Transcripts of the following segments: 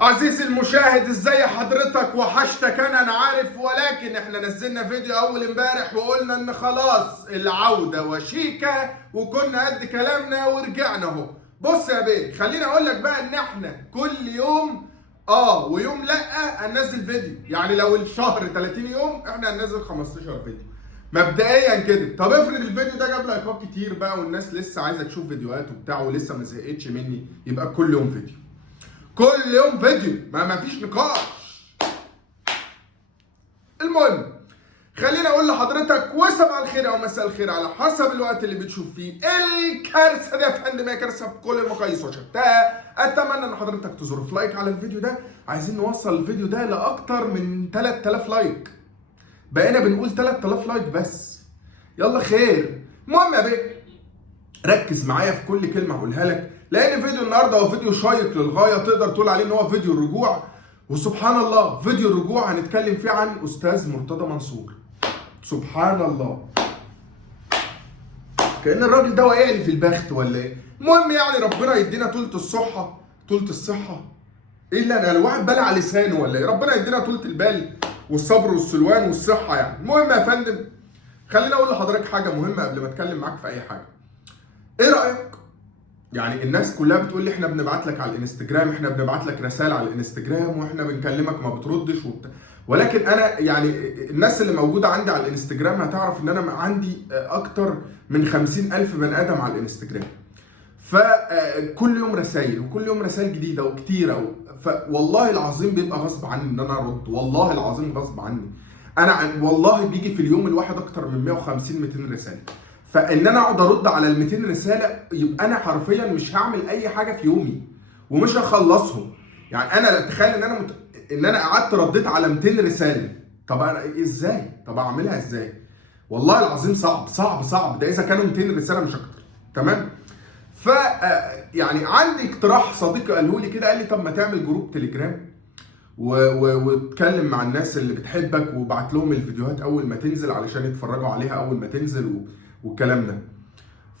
عزيزي المشاهد، ازاي حضرتك؟ وحشتك انا عارف، ولكن احنا نزلنا فيديو اول امبارح وقلنا ان خلاص العودة وشيكة، وكنا قد كلامنا ورجعنا اهو. بص يا بيه، خليني اقول لك بقى ان احنا كل يوم ويوم لا هننزل فيديو. يعني لو الشهر 30 يوم احنا هننزل 15 فيديو مبدئيا كده. طب افرض الفيديو ده جاب لايكات كتير بقى والناس لسه عايزه تشوف فيديوهات وبتاع ولسه ما زهقتش مني، يبقى كل يوم فيديو، كل يوم فيديو، ما فيش نقاش. المهم، خليني اقول لحضرتك وصباح الخير او مساء الخير على حسب الوقت اللي بتشوف فيه الكارثه دي يا فندم. هي كارثه بكل المقاييس وشتاها. اتمنى ان حضرتك تظرف لايك على الفيديو ده. عايزين نوصل الفيديو ده لاكتر من 3000 لايك. بقينا بنقول 3000 لايك بس. يلا خير. المهم يا بيه، ركز معايا في كل كلمه هقولها لك، لان فيديو النهارده هو فيديو شيق للغايه، تقدر تقول عليه ان هو فيديو الرجوع. وسبحان الله، فيديو الرجوع هنتكلم فيه عن استاذ مرتضى منصور. سبحان الله، كأن الراجل ده واقع لي في البخت ولا ايه؟ المهم يعني ربنا يدينا طولة الصحة، طولة الصحة. ايه اللي انا الواحد بلع لسانه ولا ايه؟ ربنا يدينا طولة البال والصبر والسلوان والصحة يعني. المهم يا فندم، خليني اقول لحضرتك حاجة مهمة قبل ما اتكلم معاك في اي حاجة. ايه رأيك؟ يعني الناس كلها بتقول لي احنا بنبعت لك على الانستجرام، احنا بنبعت لك رسائل على الانستجرام، واحنا بنكلمك ما بتردش وبتاع. ولكن انا يعني الناس اللي موجوده عندي على الانستجرام هتعرف ان انا عندي اكتر من 50,000 بني ادم على الانستجرام. فكل يوم رسائل، وكل يوم رسائل جديده وكتيره، فوالله العظيم بيبقى غصب عني ان انا ارد، والله العظيم غصب عني. انا والله بيجي في اليوم الواحد اكتر من 150 200 رساله. فان انا اقعد ارد على ال 200 رساله، يبقى انا حرفيا مش هعمل اي حاجه في يومي ومش هخلصهم. يعني انا تخيل ان انا قعدت رديت على 200 رساله. طب انا ازاي؟ طب اعملها ازاي؟ والله العظيم صعب صعب صعب، ده اذا كانوا 200 رساله مش اكتر. تمام؟ ف يعني عندي اقتراح، صديقي قاله لي كده، قال لي طب ما تعمل جروب تليجرام واتكلم مع الناس اللي بتحبك وابعت لهم الفيديوهات اول ما تنزل علشان يتفرجوا عليها اول ما تنزل والكلام ده.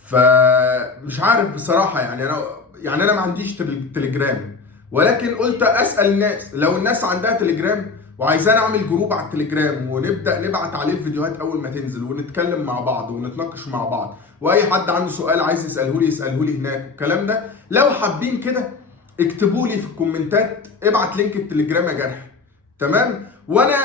فمش عارف بصراحه، يعني انا ما عنديش تليجرام، ولكن قلت اسال الناس لو الناس عندها تليجرام وعايزانا اعمل جروب على التليجرام ونبدا نبعت عليه الفيديوهات اول ما تنزل ونتكلم مع بعض ونتناقش مع بعض، واي حد عنده سؤال عايز يساله لي هناك الكلام ده. لو حابين كده اكتبوا لي في الكومنتات، ابعت لينك التليجرام يا جرح. تمام؟ وانا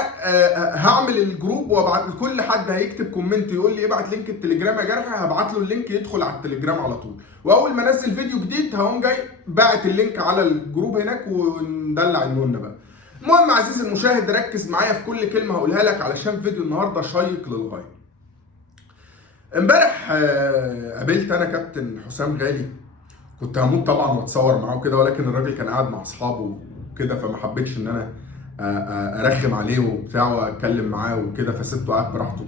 هعمل الجروب وابعت لكل حد هيكتب كومنت يقول لي ابعت لينك التليجرام يا جرح، هبعت له اللينك يدخل على التليجرام على طول. واول ما انزل فيديو جديد هقوم جاي باعت اللينك على الجروب هناك وندلع النون بقى. المهم عزيزي المشاهد، ركز معايا في كل كلمه هقولها لك علشان فيديو النهارده شيق للغايه. امبارح قابلت انا كابتن حسام غالي، كنت هموت طبعا واتصور معاه كده، ولكن الراجل كان قاعد مع اصحابه وكده، فما حبيتش ان انا ارخم عليه وبتاع واتكلم معاه وكده، فسبته قاعد براحته.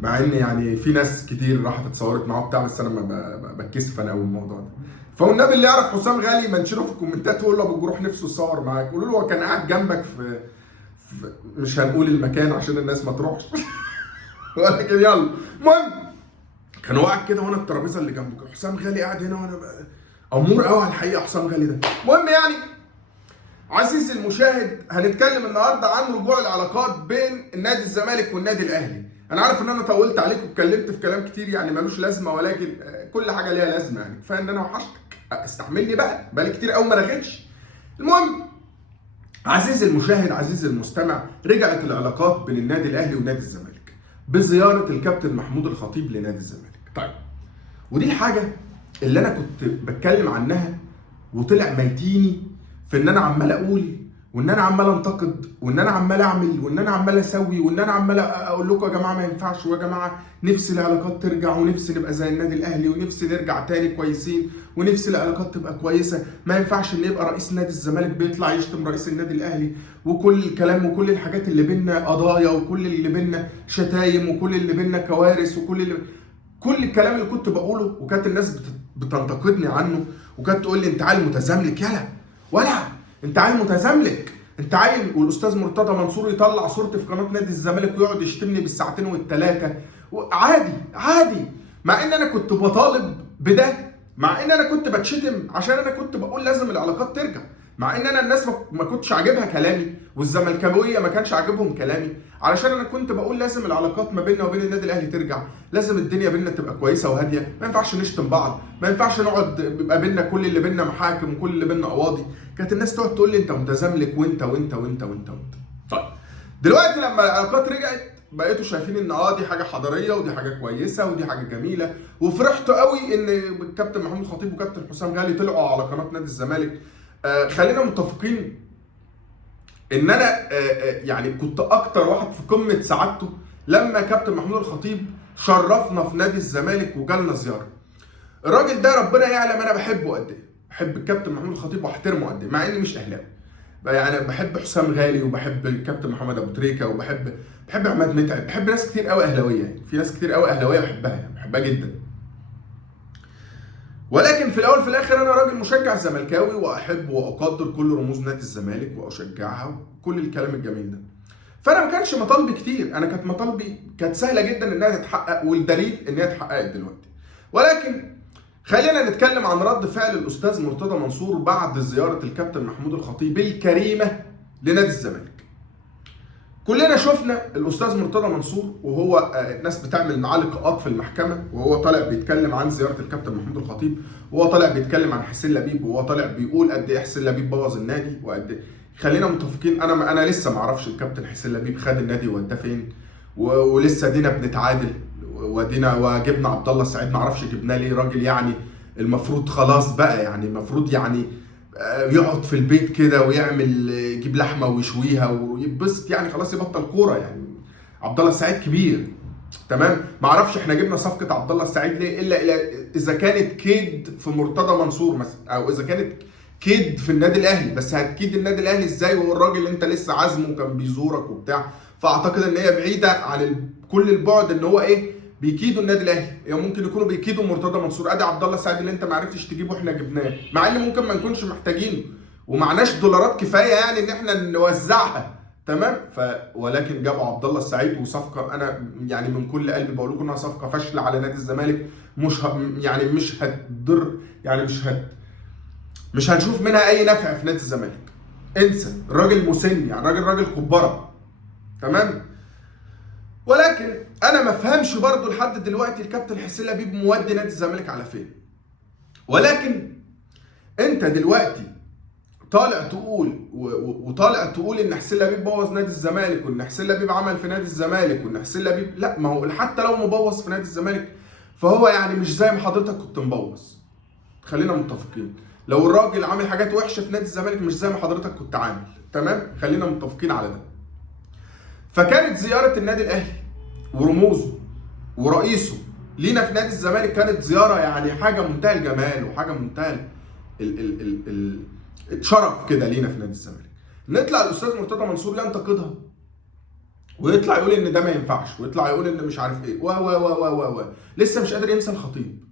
مع ان يعني في ناس كتير راحت اتصورت معاه وبتاع، بس انا ما بتكسف انا قوي الموضوع ده. فالنبي اللي يعرف حسام غالي منشره في الكومنتات ويقول له ابو الجروح نفسه يتصور معاك، قولوا له هو كان قاعد جنبك في مش هنقول المكان عشان الناس ما تروحش ولكن يلا. المهم كان قاعد كده وانا الترابيزه اللي جنبه، حسام غالي قاعد هنا وانا امور قوي على الحقيقه حسام غالي ده. المهم يعني عزيزي المشاهد، هنتكلم النهارده عن رجوع العلاقات بين النادي الزمالك والنادي الاهلي. انا عارف ان انا طولت عليك واتكلمت في كلام كتير يعني ملوش لازمه، ولكن كل حاجه ليها لازمه. يعني كفايه ان انا وحشتك، استحملني بقى كتير قوي ما رغيتش. المهم عزيزي المشاهد، عزيزي المستمع، رجعت العلاقات بين النادي الاهلي ونادي الزمالك بزياره الكابتن محمود الخطيب لنادي الزمالك. طيب، ودي الحاجه اللي انا كنت بتكلم عنها وطلع ميتيني في ان انا عمال اقول وان انا عمال انتقد وان انا عمال اعمل وان انا عمال اسوي وان انا عمال اقول لكم يا جماعه ما ينفعش، ويا جماعه نفسي العلاقات ترجع، ونفسي نبقى زي النادي الاهلي، ونفسي نرجع تاني كويسين، ونفسي العلاقات تبقى كويسه. ما ينفعش ان يبقى رئيس نادي الزمالك بيطلع يشتم رئيس النادي الاهلي، وكل الكلام وكل الحاجات اللي بينا قضايا، وكل اللي بينا شتايم، وكل اللي بينا كوارث، كل الكلام اللي كنت بقوله وكانت الناس بتنتقدني عنه، وكانت تقول لي انت عيل متزملك يالا، ولا انت عيل متزملك، انت عيل. والاستاذ مرتضى منصور يطلع صورتي في قناه نادي الزمالك ويقعد يشتمني بالساعتين والثلاثه، عادي عادي. مع ان انا كنت بطالب بده، مع ان انا كنت بتشتم عشان انا كنت بقول لازم العلاقات ترجع. مع ان انا الناس ما كنتش عاجبها كلامي، والزملكاويه ما كانش عاجبهم كلامي، علشان انا كنت بقول لازم العلاقات ما بيننا وبين النادي الاهلي ترجع، لازم الدنيا بيننا تبقى كويسه وهاديه، ما ينفعش نشتم بعض، ما ينفعش نقعد يبقى بيننا كل اللي بيننا محاكم وكل اللي بيننا قواضي. كانت الناس تقعد تقول لي انت متزملك وانت وانت وانت وانت وانت. طيب دلوقتي لما العلاقات رجعت بقيتوا شايفين ان دي حاجه حضاريه ودي حاجه كويسه ودي حاجه جميله، وفرحتوا قوي ان الكابتن محمود خطيب وكابتن حسام غالي طلعوا على قناه نادي الزمالك. خلينا متفقين ان انا يعني كنت اكتر واحد في قمه سعادته لما كابتن محمود الخطيب شرفنا في نادي الزمالك وجالنا زياره. الراجل ده ربنا يعلم انا بحبه قد ايه، بحب الكابتن محمود الخطيب واحترمه قد ايه، مع اني مش اهلاوي. يعني بحب حسام غالي وبحب الكابتن محمد ابو تريكه وبحب عماد متعب، بحب ناس كتير قوي اهلاويه، يعني في ناس كتير قوي اهلاويه بحبها، يعني بحبها جدا. ولكن في الاول في الاخر انا راجل مشجع زملكاوي واحب واقدر كل رموز نادي الزمالك واشجعها وكل الكلام الجميل ده. فانا ما كانش مطالبي كتير، انا كانت مطالبي كانت سهله جدا انها تتحقق، والدليل انها اتحققت دلوقتي. ولكن خلينا نتكلم عن رد فعل الاستاذ مرتضى منصور بعد زياره الكابتن محمود الخطيب الكريمه لنادي الزمالك. كلنا شفنا الاستاذ مرتضى منصور وهو الناس بتعمل معاه لقاءات في المحكمه، وهو طالع بيتكلم عن زياره الكابتن محمود الخطيب، وهو طالع بيتكلم عن حسين لبيب، وهو طالع بيقول قد ايه حسين لبيب بوظ النادي وقد ايه. خلينا متفقين، انا لسه ما اعرفش الكابتن حسين لبيب خد النادي ووداه فين، ولسه دينا بنتعادل، وجبنا عبد الله السعيد ما اعرفش جبناه ليه. راجل يعني المفروض خلاص بقى، يعني المفروض يعني يقعد في البيت كده ويعمل يجيب لحمه ويشويها ويتبسط، يعني خلاص يبطل كوره. يعني عبد الله السعيد كبير تمام. ما اعرفش احنا جبنا صفقه عبد الله السعيد ليه الا اذا كانت كيد في مرتضى منصور مثلا، او اذا كانت كيد في النادي الاهلي. بس هتكيد النادي الاهلي ازاي وهو الراجل اللي انت لسه عازمه وكان بيزورك وبتاع؟ فاعتقد ان هي بعيده عن كل البعد ان هو بيكيدوا النادي الاهلي. يعني ممكن يكونوا بيكيدوا مرتضى منصور. ادي عبد الله السعيد اللي انت ما عرفتش تجيبه احنا جبناه، مع ان ممكن ما نكونش محتاجينه ومعناش دولارات كفايه يعني ان احنا نوزعها تمام. ولكن جابوا عبد الله السعيد، وصفقه انا يعني من كل قلبي بقول لكم انها صفقه فاشله على نادي الزمالك. يعني مش هتضر، يعني مش هنشوف منها اي نفع في نادي الزمالك. انسى. الراجل مسن، يعني راجل كبره تمام. ولكن انا ما افهمش برضه لحد دلوقتي الكابتن حسين لبيب مودي نادي الزمالك على فين. ولكن انت دلوقتي طالع تقول ان حسين لبيب بوظ نادي الزمالك، وان حسين لبيب عمل في نادي الزمالك، وان حسين لبيب لا، ما هو حتى لو مبوظ في نادي الزمالك فهو يعني مش زي ما حضرتك كنت مبوظ. خلينا متفقين، لو الراجل عامل حاجات وحشه في نادي الزمالك مش زي ما حضرتك كنت عامل تمام. خلينا متفقين على ده. فكانت زياره النادي الاهلي ورموزه ورئيسه لينا في نادي الزمالك كانت زياره يعني حاجه منتهى الجمال وحاجه منتهى الشرف كده لينا في نادي الزمالك. نطلع الاستاذ مرتضى منصور ينتقدها ويطلع يقول ان ده ما ينفعش، ويطلع يقول ان مش عارف ايه و لسه مش قادر ينسى الخطيب،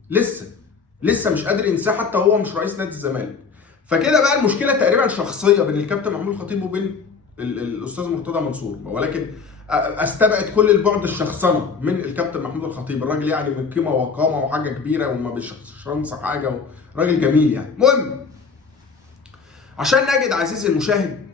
لسه مش قادر ينساه حتى هو مش رئيس نادي الزمالك. فكده بقى المشكله تقريبا شخصيه بين الكابتن محمود الخطيب وبين الاستاذ مرتضى منصور. ولكن استبعد كل البعد الشخصنه من الكابتن محمود الخطيب. الراجل يعني من قيمه وقامه وحاجه كبيره وما بيشخصنش حاجه، وراجل جميل يعني. المهم، عشان نجد عزيزي المشاهد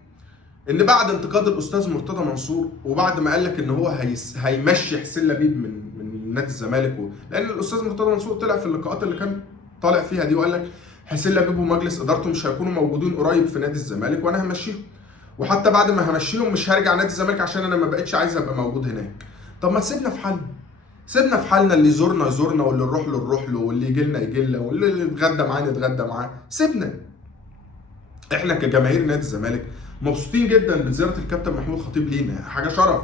ان بعد انتقاد الاستاذ مرتضى منصور، وبعد ما قال لك ان هو هيمشي حسين لبيب من نادي الزمالك، لان الاستاذ مرتضى منصور طلع في اللقاءات اللي كان طالع فيها دي وقال لك حسين لبيب ومجلس ادارته مش هيكونوا موجودين قريب في نادي الزمالك وانا همشيهم، وحتى بعد ما همشيهم مش هرجع نادي الزمالك عشان انا ما بقتش عايز ابقى موجود هناك. طب ما سيبنا في حالنا، اللي يزورنا واللي نروح له واللي يجي لنا واللي يتغدى معاه نتغدى معاه. سيبنا احنا كجماهير نادي الزمالك مبسوطين جدا بزياره الكابتن محمود الخطيب لينا، حاجه شرف.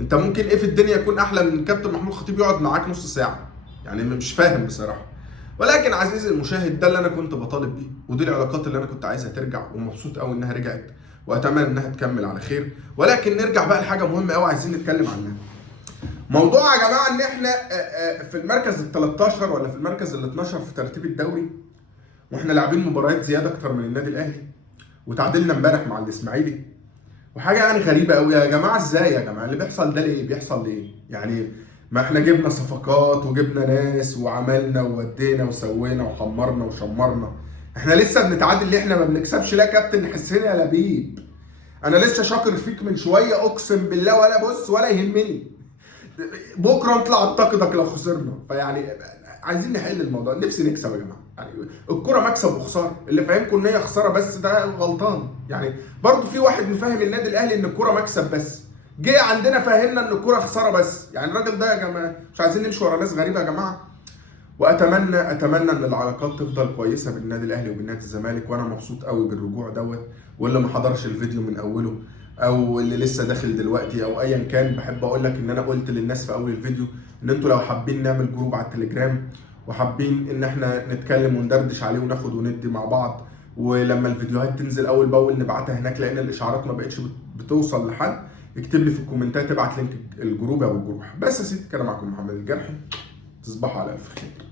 انت ممكن ايه في الدنيا يكون احلى من الكابتن محمود الخطيب يقعد معاك نص ساعه؟ يعني مش فاهم بصراحه. ولكن عزيزي المشاهد، ده اللي انا كنت بطالب بيه، ودي العلاقات اللي انا كنت عايزها ترجع، ومبسوط قوي انها رجعت، واتمنى انها تكمل على خير. ولكن نرجع بقى لحاجه مهمه قوي عايزين نتكلم عنها. موضوع يا جماعه ان احنا في المركز ال 13 ولا في المركز ال 12 في ترتيب الدوري، واحنا لاعبين مباريات زياده اكتر من النادي الاهلي، وتعادلنا امبارح مع الاسماعيلي، وحاجه يعني غريبه قوي يا جماعه. ازاي يا جماعه اللي بيحصل ده ليه؟ بيحصل ليه؟ يعني ما احنا جبنا صفقات وجبنا ناس وعملنا وودينا وسوينا وحمرنا وشمرنا، احنا لسه بنتعادل ليه؟ احنا ما بنكسبش ليه يا كابتن حسين يا لبيب؟ انا لسه شاكر فيك من شويه اقسم بالله، ولا بص ولا يهمني. بكره نطلع انتقدك لو خسرنا. فيعني عايزين نحل الموضوع، نفسي نكسب يا جماعه. يعني الكوره مكسب وخساره، اللي فاهمكم ان هي خساره بس ده غلطان. يعني برضو في واحد مفهم النادي الاهلي ان الكوره مكسب بس، جه عندنا فهمنا ان الكوره خساره بس. يعني الراجل ده يا جماعه مش عايزين نمشي ورا ناس غريبه يا جماعه. اتمنى ان العلاقات تفضل كويسه بين النادي الاهلي وبين نادي الزمالك، وانا مبسوط قوي بالرجوع دوت. واللي ما حضرش الفيديو من اوله او اللي لسه داخل دلوقتي او ايا كان، بحب اقول لك ان انا قلت للناس في اول الفيديو ان انتوا لو حابين نعمل جروب على التليجرام وحابين ان احنا نتكلم وندردش عليه وناخد وندي مع بعض، ولما الفيديوهات تنزل اول باول نبعتها هناك لان الاشعارات ما بقتش بتوصل لحد، اكتب لي في الكومنتات ابعت لينك الجروب او الجروح. بس يا سيدي كده معكم محمد الجرحي، تصبحوا على الف خير.